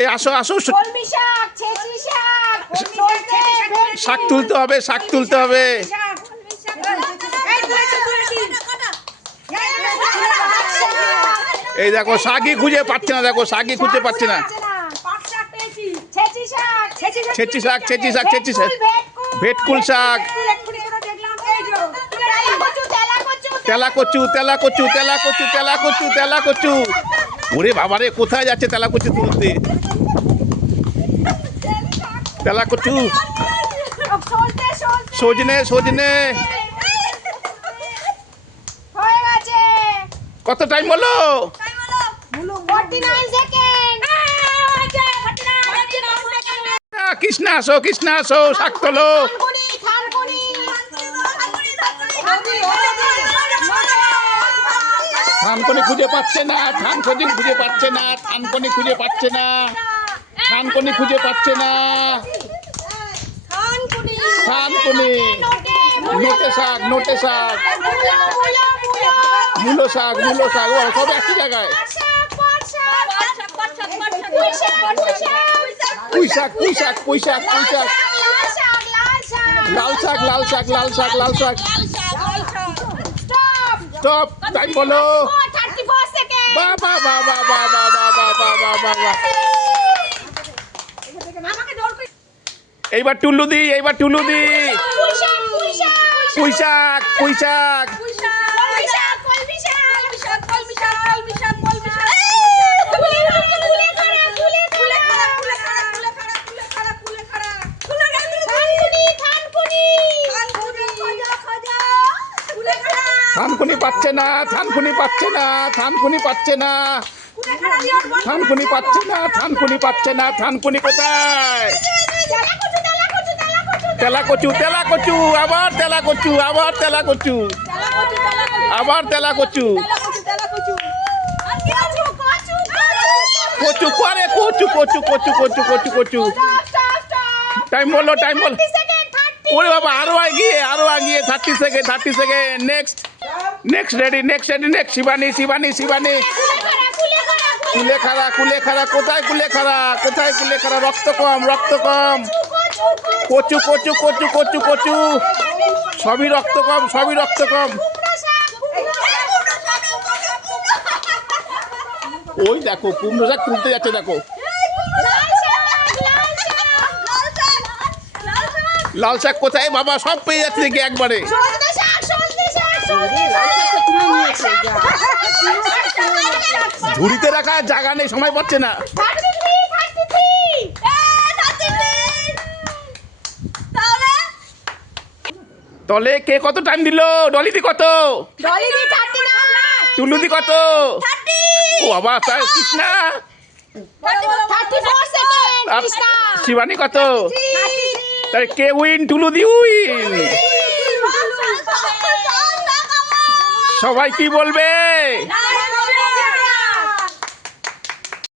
এই আসো আসো, কলমি শাক, ছেঁচি শাক, শাক তুলতে হবে, শাক তুলতে হবে। এই দেখো শাকই খুঁজে পাচ্ছে না, দেখো শাকই খুঁজে পাচ্ছে না। ছেঁচি শাক, ছেঁচি শাক, ছেঁচি শাক, ছেঁচি শাক, ভেটকুল শাক, তেলা কচু, তেলা কচু, তেলা কচু, তেলা কচু, তেলা কচু। ওরে বাবারে, কোথায় যাচ্ছে তেলা কচু তুলতে? তেলা কচু, সজনে, সজনে। হয়ে গেছে। কত টাইম হলো? 49 সেকেন্ড। কৃষ্ণা আসো, কৃষ্ণা আসো, শাক তোলো। থানকুনি খুঁজে পাচ্ছে না, থানকুনি খুঁজে পাচ্ছে না, থানকুনি খুঁজে পাচ্ছে না, থানকুনি খুঁজে পাচ্ছে না। থানকুনি, নোটে শাক, নোটে শাক, মূলো শাক, মূলো শাক, ও সব একই জায়গায়। পুঁই শাক, পুঁই শাক, পুঁই শাক, পুঁই শাক, লাল শাক, লাল শাক, লাল শাক, লাল শাক। স্টপ, টাইম বলো। বাহ বাহ বাহ বাহ বাহ বাহ বাহ বাহ বাহ বাহ বাহ বাহ। এইবার টুল্লু দি, এইবার টুল্লু দি। পুঁই শাক, পুঁই শাক। থানকুনি পাচ্ছে না, থানকুনি পাচ্ছে না, থানকুনি পাচ্ছে না, থানকুনি পাচ্ছে না, থানকুনি পাচ্ছে না, থানকুনি কোথায়? তেলা কচু, তেলা কচু, আবার তেলা কচু, আবার তেলা কচু, আবার তেলা কচু, কচু করে, কচু, কচু, কচু, কচু, কচু, কচু। টাইম বলো, টাইম বলো। ওরে বাবা, আরো আগিয়ে, আরো আগিয়ে। 30 second, 30 second. Next, next ready, next ready, next. Shivani, Shivani, Shivani. কুলেখাড়া, কুলেখাড়া, কোথায় কুলেখাড়া, কোথায় কুলেখাড়া? রক্ত কম, রক্ত কম। কচু, কচু, কচু, কচু, কচু। সবই রক্ত কম, সবই রক্ত কম। ওই দেখো, কুমড়ো শাক তুলতে যাচ্ছে, দেখো। লাল শাক কোথায় বাবা? সব পেয়ে যাচ্ছে দেখি একবারে। ঝুড়িতে রাখা জায়গা নেই, সময় পাচ্ছে না। তলে কে কত টাইম দিল? ডলিদি কত? টুলুদি কত? ও বাবা, তাই কৃষ্ণা। শিবানী কত? তাই কে উইন? টুলুদি উইন। সবাই কি বলবে?